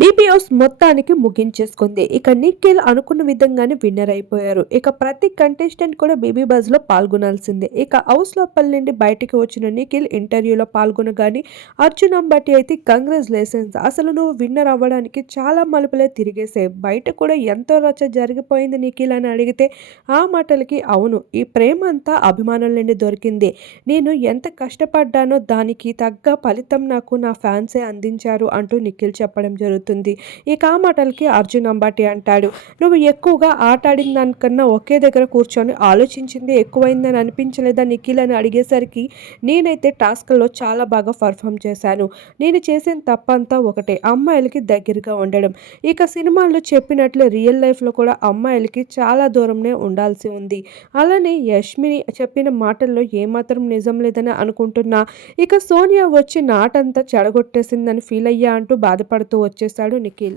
BBS మొత్తానికి ముగించేసుకుంది. ఇక నిఖిల్ అనుకున్న విధంగానే విన్నర్ అయిపోయారు. ఇక ప్రతి కంటెస్టెంట్ కూడా బీబీ బజ్ లో పాల్గొనాల్సిందే. ఇక హౌస్ లోపల నుండి బయటికి వచ్చిన నిఖిల్ ఇంటర్వ్యూలో పాల్గొనగానే అర్జున్ అంబటి అయితే కంగ్రాచులేషన్స్, అసలు నువ్వు విన్నర్ అవ్వడానికి చాలా మలుపులే తిరిగేసాయి, బయట కూడా ఎంతో రచ్చ జరిగిపోయింది నిఖిల్ అని అడిగితే ఆ మాటలకి అవును, ఈ ప్రేమ అంతా అభిమానుల నుండి దొరికింది, నేను ఎంత కష్టపడ్డానో దానికి తగ్గ ఫలితం నాకు నా ఫ్యాన్సే అందించారు అంటూ నిఖిల్ చెప్పడం జరుగుతుంది. ఇక ఆ మాటలకి అర్జున్ అంబాటి అంటాడు, నువ్వు ఎక్కువగా ఆట ఆడిన దానికన్నా ఒకే దగ్గర కూర్చొని ఆలోచించింది ఎక్కువైందని అనిపించలేదా నిఖిల్ అని అడిగేసరికి నేనైతే టాస్క్లో చాలా బాగా పర్ఫామ్ చేశాను, నేను చేసిన తప్పంతా ఒకటే, అమ్మాయిలకి దగ్గరగా ఉండడం. ఇక సినిమాల్లో చెప్పినట్లు రియల్ లైఫ్లో కూడా అమ్మాయిలకి చాలా దూరంనే ఉండాల్సి ఉంది, అలానే యష్మిని చెప్పిన మాటల్లో ఏమాత్రం నిజం లేదని అనుకుంటున్నా, ఇక సోనియా వచ్చి నాటంతా చెడగొట్టేసిందని ఫీల్ అయ్యా అంటూ బాధపడుతూ వచ్చేసాడు నిఖిల్.